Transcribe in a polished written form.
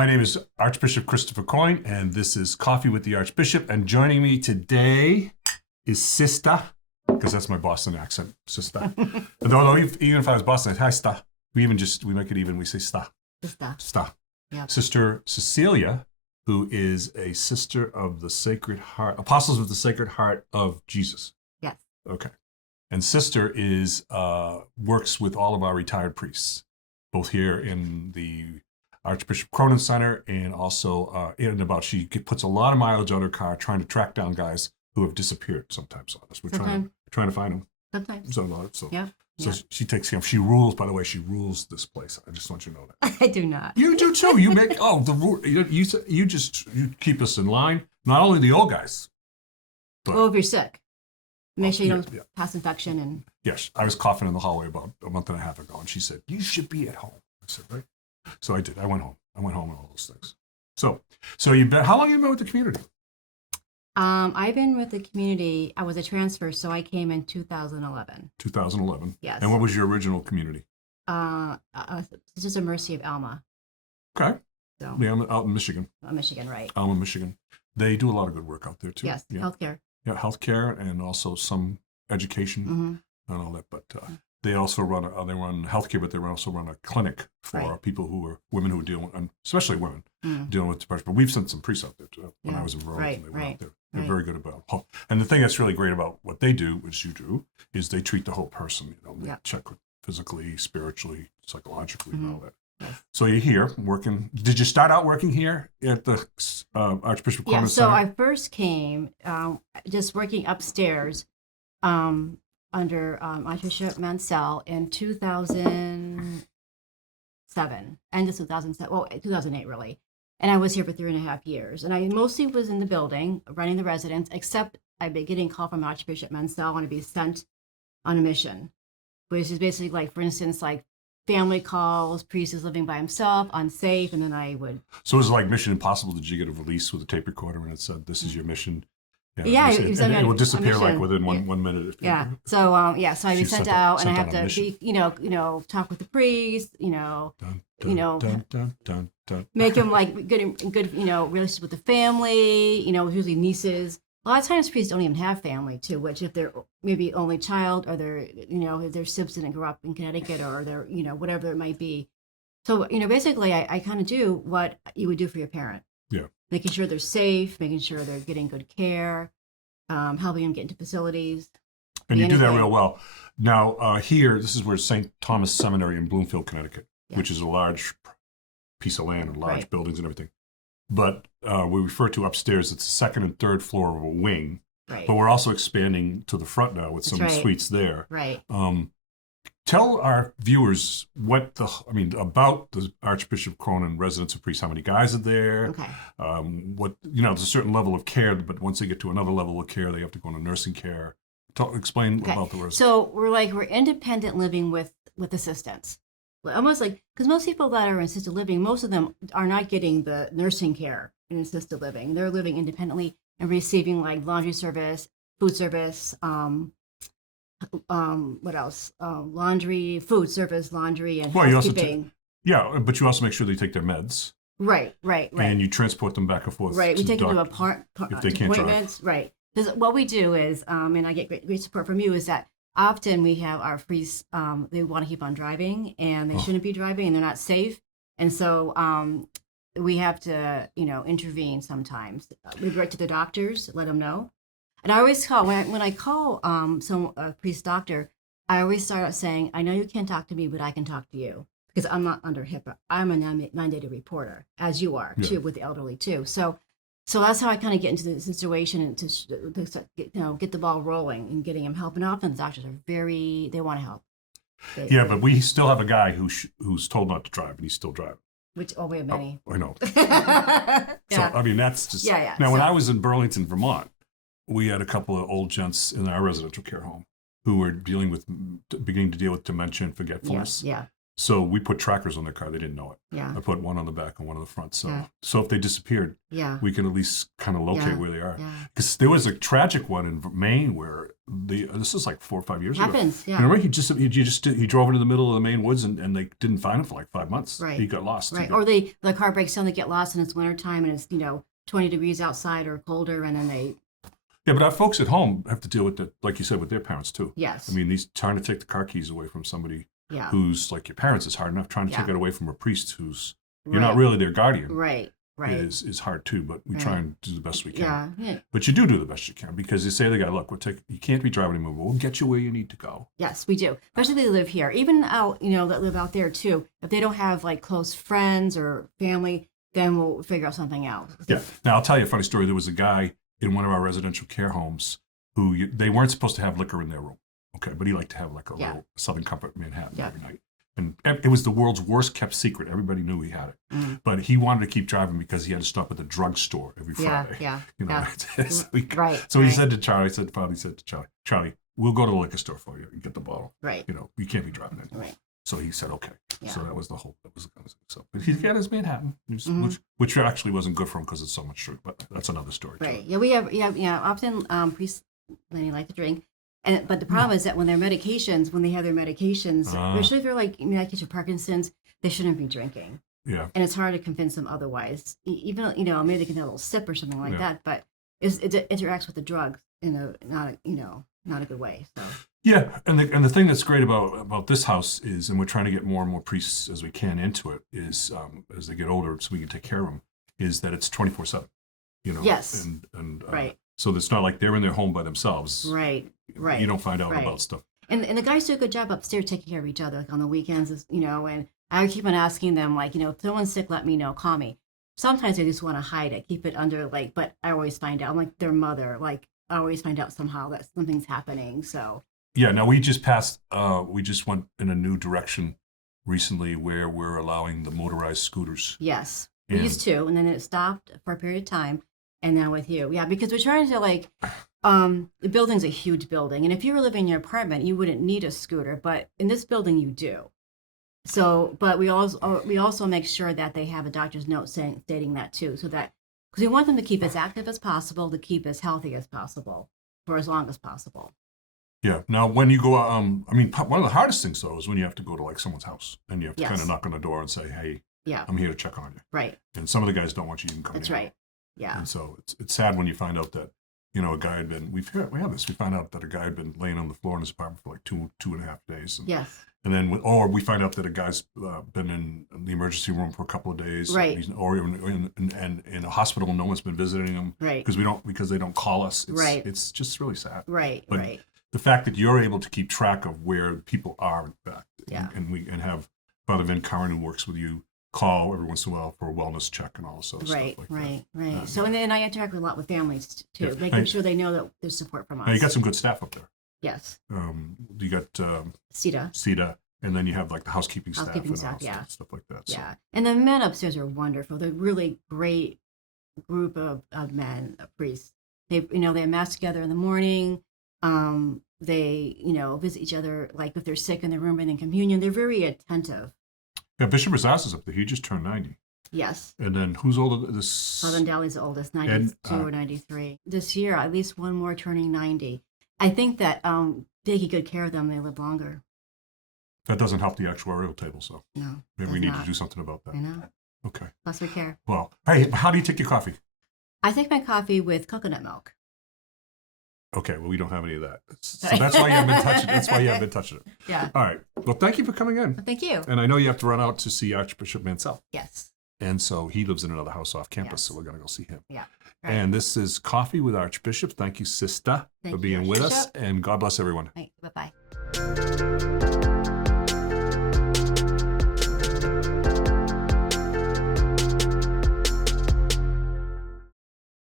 My name is Archbishop Christopher Coyne, and this is Coffee with the Archbishop. And joining me today is Sister, because that's my Boston accent, Sister. Although even if I was Boston, hi, Sta. We make it even. We say Sta. Sister. Sta. Yeah. Sister Cecelia, who is a sister of the Sacred Heart, Apostles of the Sacred Heart of Jesus. Yes. Okay. And Sister works with all of our retired priests, both here in the Archbishop Coyne Center and also in and about. She puts a lot of mileage on her car trying to track down guys who have disappeared sometimes on us. We're trying to find them. Sometimes. So she takes care. She rules, by the way, she rules this place. I just want you to know that. I do not. You do too. You make, the rule. You keep us in line. Not only the old guys. But, if you're sick, make sure you don't pass infection. And yes, I was coughing in the hallway about a month and a half ago, and she said, "You should be at home." I said, "Right." So I did. I went home and all those things. So how long have you been with the community? I've been with the community. I was a transfer, so I came in 2011. 2011. Yes. And what was your original community? It's just a Mercy of Alma. Okay. So yeah, I'm out in Michigan. Michigan, right? Alma, Michigan. They do a lot of good work out there too. Yes. Yeah. Healthcare. Yeah, healthcare and also some education and all that. But they also run healthcare, but they also run a clinic for people women who deal, and especially women dealing with depression. But we've sent some priests out there too. When I was in Burlington, they went out there. They're very good about it. And the thing that's really great about what they do, which you do, is they treat the whole person. They check physically, spiritually, psychologically, and all that. Yes. So you're here working. Did you start out working here at the Archbishop Coyne Center? So I first came just working upstairs under Archbishop Mansell in 2007, end of 2007, 2008 really. And I was here for 3.5 years. And I mostly was in the building, running the residence, except I'd been getting a call from Archbishop Mansell. I want to be sent on a mission, which is basically like, for instance, like family calls, priest is living by himself, unsafe, and then I would. So it was like Mission Impossible. Did you get a release with a tape recorder and it said, "This is your mission"? Yeah, it will disappear like within one minute. So so I'd be sent out, and I have to be, talk with the priest, make them like good, relationship with the family, usually nieces. A lot of times priests don't even have family too, which if they're maybe only child or they're, if they're sibs and grew up in Connecticut or they're, whatever it might be. So, basically I kind of do what you would do for your parent. Yeah. Making sure they're safe, making sure they're getting good care, helping them get into facilities. And you do that real well. Now, here, this is where St. Thomas Seminary in Bloomfield, Connecticut, which is a large piece of land and large buildings and everything. But we refer to upstairs, it's the second and third floor of a wing. Right. But we're also expanding to the front now with some suites there. Right. Tell our viewers about the Archbishop Coyne Residence of Priests. How many guys are there? Okay. There's a certain level of care, but once they get to another level of care, they have to go into nursing care. Explain about the residence. So we're independent living with assistance. Almost like, because most people that are in assisted living, most of them are not getting the nursing care in assisted living. They're living independently and receiving like laundry service, food service, what else? Laundry, food service, laundry, and housekeeping. But you also make sure they take their meds. Right. And you transport them back and forth. Right, we take them to if they can't appointments. Drive. Right. Because what we do is, and I get great support from you, is that often we have our priests, they want to keep on driving and they shouldn't be driving and they're not safe. And so we have to, intervene sometimes. We write to the doctors, let them know. And I always call, when I call a priest doctor, I always start out saying, I know you can't talk to me, but I can talk to you. Because I'm not under HIPAA. I'm a mandated reporter, as you are, too, with the elderly, too. So that's how I kind of get into the situation and to get the ball rolling and getting him help. And often the doctors are they want to help. But we still have a guy who's told not to drive, and he's still driving. Which, we have many. I know. So, that's just... Yeah. Now, when I was in Burlington, Vermont, we had a couple of old gents in our residential care home who were beginning to deal with dementia and forgetfulness. Yeah. So we put trackers on their car. They didn't know it. Yeah. I put one on the back and one on the front. So Yeah. so if they disappeared, we can at least kind of locate where they are. Because there was a tragic one in Maine where this is like 4 or 5 years ago. Happens, yeah. Remember, he drove into the middle of the Maine woods and they didn't find him for like 5 months. Right. He got lost. Right. Or the car breaks down, they get lost and it's wintertime and it's, 20 degrees outside or colder, and then they... Yeah, but our folks at home have to deal with that, like you said, with their parents too. Yes. I mean, trying to take the car keys away from somebody Yeah. who's like your parents is hard enough. Trying to take it away from a priest who's you're Right. not really their guardian. Right. Right. Is hard too, but we try and do the best we can. Yeah. But you do the best you can, because you say to the guy, look, you can't be driving anymore. We'll get you where you need to go. Yes, we do. Especially if they live here. Even out, that live out there too. If they don't have like close friends or family, then we'll figure out something else. Yeah. Now I'll tell you a funny story. There was a guy in one of our residential care homes who they weren't supposed to have liquor in their room. Okay, but he liked to have like a little Southern Comfort Manhattan every night. And it was the world's worst kept secret. Everybody knew he had it. But he wanted to keep driving because he had to stop at the drugstore every Friday. Yeah. Right. So he said to Charlie, finally said to Charlie, we'll go to the liquor store for you and get the bottle. Right. You can't be driving anymore. Right. So he said, okay. Yeah. So that was the whole, so. But he got his Manhattan, which actually wasn't good for him because it's so much sugar, but that's another story. Right. Yeah, we have, often priests, they like to drink. But the problem is that when they have their medications, especially if they're like medication for Parkinson's, they shouldn't be drinking. Yeah. And it's hard to convince them otherwise. Even, maybe they can have a little sip or something like that, but it interacts with the drug in not a good way. So. Yeah, and the thing that's great about this house is, and we're trying to get more and more priests as we can into it, is as they get older, so we can take care of them, is that it's 24/7. Yes. And right. So it's not like they're in their home by themselves. Right. You don't find out about stuff. And the guys do a good job upstairs taking care of each other, like on the weekends, and I keep on asking them, like, if someone's sick, let me know, call me. Sometimes they just want to hide it, keep it under, but I always find out. I'm like their mother, I always find out somehow that something's happening, so. Yeah, now we just went in a new direction recently where we're allowing the motorized scooters. Yes, we used to, and then it stopped for a period of time, and now with you. Yeah, because we're trying to, the building's a huge building, and if you were living in your apartment, you wouldn't need a scooter, but in this building you do. So, but we also make sure that they have a doctor's note stating that too, so that, because we want them to keep as active as possible, to keep as healthy as possible, for as long as possible. Yeah. Now, when you go out, one of the hardest things, though, is when you have to go to, someone's house, and you have to kind of knock on the door and say, hey, I'm here to check on you. Right. And some of the guys don't want you to even come in. That's right. Yeah. And so it's sad when you find out that, a guy had been, we found out that a guy had been laying on the floor in his apartment for 2.5 days. And, yes. And then, we find out that a guy's been in the emergency room for a couple of days. Right. Or even in a hospital, and no one's been visiting him. Right. Because they don't call us. Right. It's just really sad. Right. But right. the fact that you're able to keep track of where people are, in fact, and have Father Van Karen, who works with you, call every once in a while for a wellness check and all this other stuff like that. Right. So, and then I interact with a lot with families too, making sure they know that there's support from us. Now, you got some good staff up there. Yes. You got CETA. And then you have the housekeeping staff and stuff like that. Yeah. And the men upstairs are wonderful. They're really great group of men, priests. They mass together in the morning. They, visit each other, if they're sick in their room and in communion. They're very attentive. Yeah, Bishop Rosas is up there. He just turned 90. Yes. And then who's older? Southern Dali's the oldest, 92 or 93. This year, at least one more turning 90. I think that taking good care of them, they live longer. That doesn't help the actuarial table, so no, maybe we need to do something about that. I know. Okay. Plus we care. Well, hey, how do you take your coffee? I take my coffee with coconut milk. Okay, well, we don't have any of that. So that's why you haven't been touching it. That's why you haven't been touching it. Yeah. All right. Well, thank you for coming in. Well, thank you. And I know you have to run out to see Archbishop Mansell. Yes. And so he lives in another house off campus, so we're going to go see him. Yeah. Right. And this is Coffee with Archbishop. Thank you, Sister, for being with us. And God bless everyone. Right. Bye-bye.